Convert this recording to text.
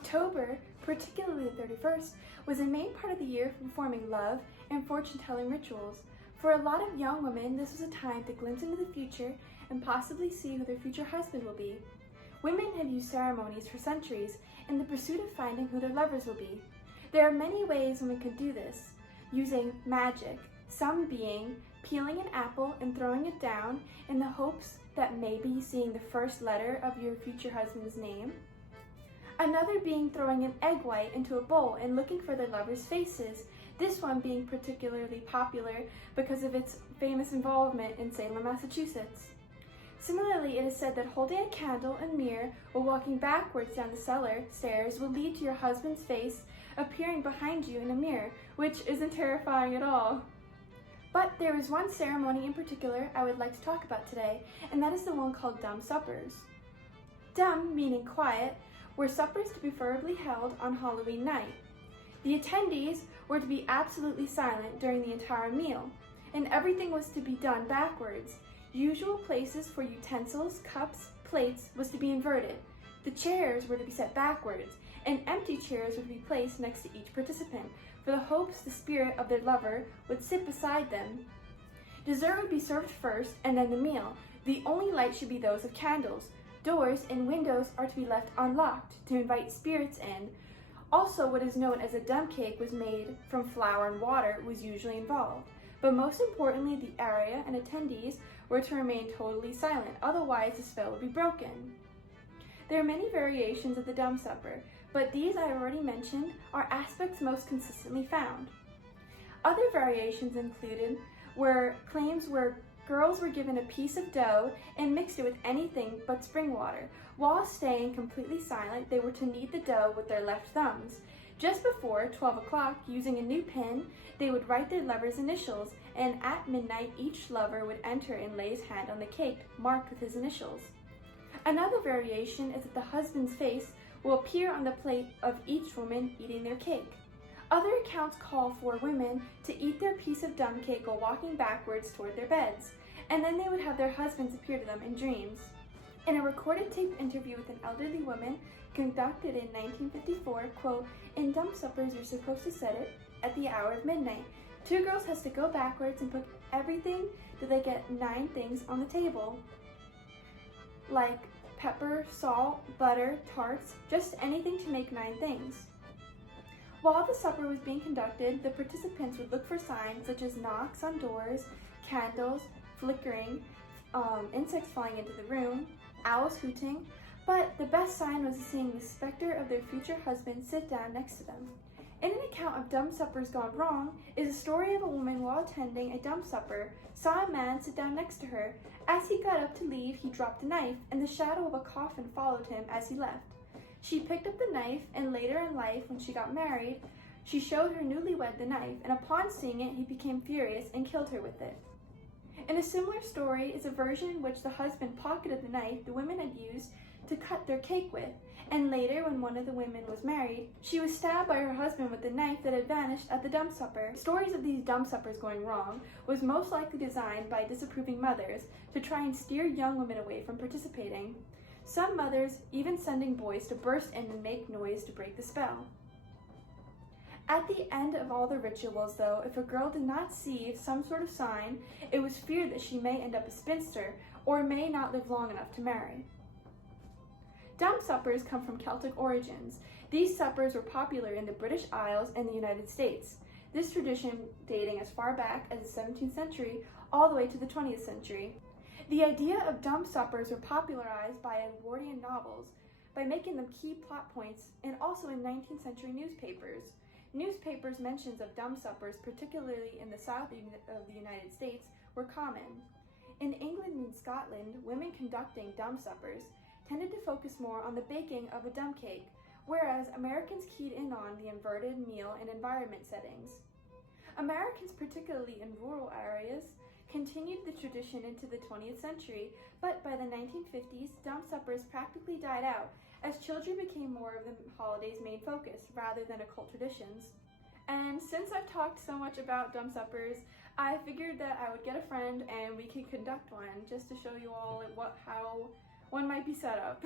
October, particularly the 31st, was a main part of the year for performing love and fortune-telling rituals. For a lot of young women, this was a time to glimpse into the future and possibly see who their future husband will be. Women have used ceremonies for centuries in the pursuit of finding who their lovers will be. There are many ways women could do this, using magic, some being peeling an apple and throwing it down in the hopes that maybe seeing the first letter of your future husband's name. Another being throwing an egg white into a bowl and looking for their lovers' faces, this one being particularly popular because of its famous involvement in Salem, Massachusetts. Similarly, it is said that holding a candle and mirror while walking backwards down the cellar stairs will lead to your husband's face appearing behind you in a mirror, which isn't terrifying at all. But there is one ceremony in particular I would like to talk about today, and that is the one called dumb suppers. Dumb, meaning quiet, were suppers to be preferably held on Halloween night. The attendees were to be absolutely silent during the entire meal, and everything was to be done backwards. Usual places for utensils, cups, plates was to be inverted. The chairs were to be set backwards, and empty chairs were to be placed next to each participant, for the hopes the spirit of their lover would sit beside them. Dessert would be served first, and then the meal. The only light should be those of candles. Doors and windows are to be left unlocked to invite spirits in. Also, what is known as a dumb cake was made from flour and water was usually involved. But most importantly, the area and attendees were to remain totally silent, otherwise the spell would be broken. There are many variations of the dumb supper, but these I have already mentioned are aspects most consistently found. Other variations included were claims where girls were given a piece of dough and mixed it with anything but spring water. While staying completely silent, they were to knead the dough with their left thumbs. Just before 12 o'clock, using a new pen, they would write their lover's initials, and at midnight, each lover would enter and lay his hand on the cake, marked with his initials. Another variation is that the husband's face will appear on the plate of each woman eating their cake. Other accounts call for women to eat their piece of dumb cake while walking backwards toward their beds, and then they would have their husbands appear to them in dreams. In a recorded tape interview with an elderly woman conducted in 1954, quote, "In dumb suppers you're supposed to set it at the hour of midnight. Two girls has to go backwards and put everything till they get 9 things on the table, like pepper, salt, butter, tarts, just anything to make 9 things. While the supper was being conducted, the participants would look for signs such as knocks on doors, candles flickering, insects flying into the room, owls hooting, but the best sign was seeing the specter of their future husband sit down next to them. In an account of dumb suppers gone wrong is a story of a woman while attending a dumb supper saw a man sit down next to her. As he got up to leave, he dropped a knife, and the shadow of a coffin followed him as he left. She picked up the knife, and later in life, when she got married, she showed her newlywed the knife, and upon seeing it, he became furious and killed her with it. In a similar story is a version in which the husband pocketed the knife the women had used to cut their cake with, and later, when one of the women was married, she was stabbed by her husband with the knife that had vanished at the dumb supper. Stories of these dumb suppers going wrong was most likely designed by disapproving mothers to try and steer young women away from participating. Some mothers even sending boys to burst in and make noise to break the spell. At the end of all the rituals, though, if a girl did not see some sort of sign, it was feared that she may end up a spinster or may not live long enough to marry. Dumb suppers come from Celtic origins. These suppers were popular in the British Isles and the United States. This tradition dating as far back as the 17th century all the way to the 20th century. The idea of dumb suppers were popularized by Edwardian novels by making them key plot points, and also in 19th century newspapers. Newspapers' mentions of dumb suppers, particularly in the south of the United States, were common. In England and Scotland, women conducting dumb suppers tended to focus more on the baking of a dumb cake, whereas Americans keyed in on the inverted meal and environment settings. Americans, particularly in rural areas, continued the tradition into the 20th century, but by the 1950s, dumb suppers practically died out as children became more of the holiday's main focus rather than occult traditions. And since I've talked so much about dumb suppers, I figured that I would get a friend and we could conduct one just to show you all how one might be set up.